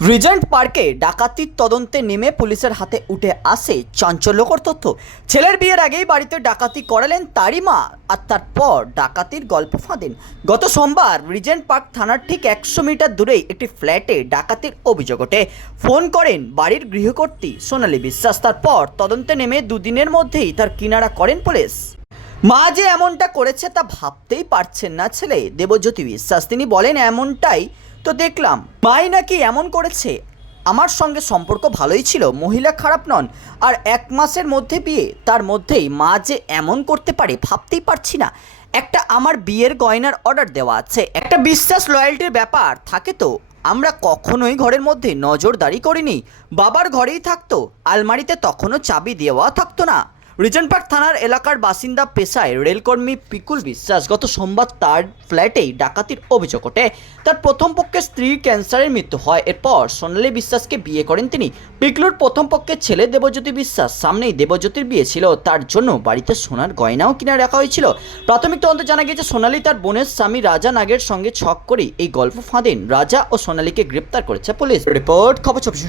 Regent পার্কে ডাকাতির তদন্তে নেমে পুলিশের হাতে উঠে আসে চাঞ্চল্যকর তথ্য। ছেলের বিয়ের আগেই বাড়িতে ডাকাতি করালেন তারই মা আর তারপর ডাকাতির গল্প ফাঁদেন। গত সোমবার রিজেন্ট পার্ক থানার ঠিক একশো মিটার দূরেই একটি ফ্ল্যাটে ডাকাতির অভিযোগ ওঠে। ফোন করেন বাড়ির গৃহকর্ত্রী সোনালী বিশ্বাস। তারপর তদন্তে নেমে দুদিনের মধ্যেই তার কিনারা করেন পুলিশ। মা যে এমনটা করেছে তা ভাবতেই পারছেন না ছেলে। দেবজ্যোতি বিশ্বাস, তিনি বলেন, এমনটাই তো দেখলাম। মাই নাকি এমন করেছে? আমার সঙ্গে সম্পর্ক ভালোই ছিল, মহিলা খারাপ নন। আর এক মাসের মধ্যে বিয়ে, তার মধ্যেই মা যে এমন করতে পারে ভাবতেই পারছি না। একটা আমার বিয়ের গয়নার অর্ডার দেওয়া আছে। একটা বিশ্বাস লয়্যালটির ব্যাপার থাকে তো। আমরা কখনোই ঘরের মধ্যে নজরদারি করিনি। বাবার ঘরেই থাকতো, আলমারিতে তখনও চাবি দেওয়া থাকতো না। রিজেন্ট পার্ক থানার এলাকার বাসিন্দা পেশায় রেলকর্মী পিকুল বিশ্বাস গত সোমবার তার ফ্ল্যাটেই ডাকাতির অভিযোগ ওঠে। তার প্রথম পক্ষের স্ত্রীর ক্যান্সারের মৃত্যু হয়। এরপর সোনালী বিশ্বাসকে বিয়ে করেন তিনি। পিকলুর প্রথম পক্ষের ছেলে দেবজ্যোতি বিশ্বাস সামনেই দেবজ্যোতির বিয়ে ছিল। তার জন্য বাড়িতে সোনার গয়নাও কিনে রাখা হয়েছিল। প্রাথমিক তদন্তে জানা গিয়েছে, সোনালী তার বোনের স্বামী রাজা নাগের সঙ্গে ছক করে এই গল্প ফাঁদেন রাজা ও সোনালীকে গ্রেপ্তার করেছে পুলিশ। রিপোর্ট, খবর চব্বিশ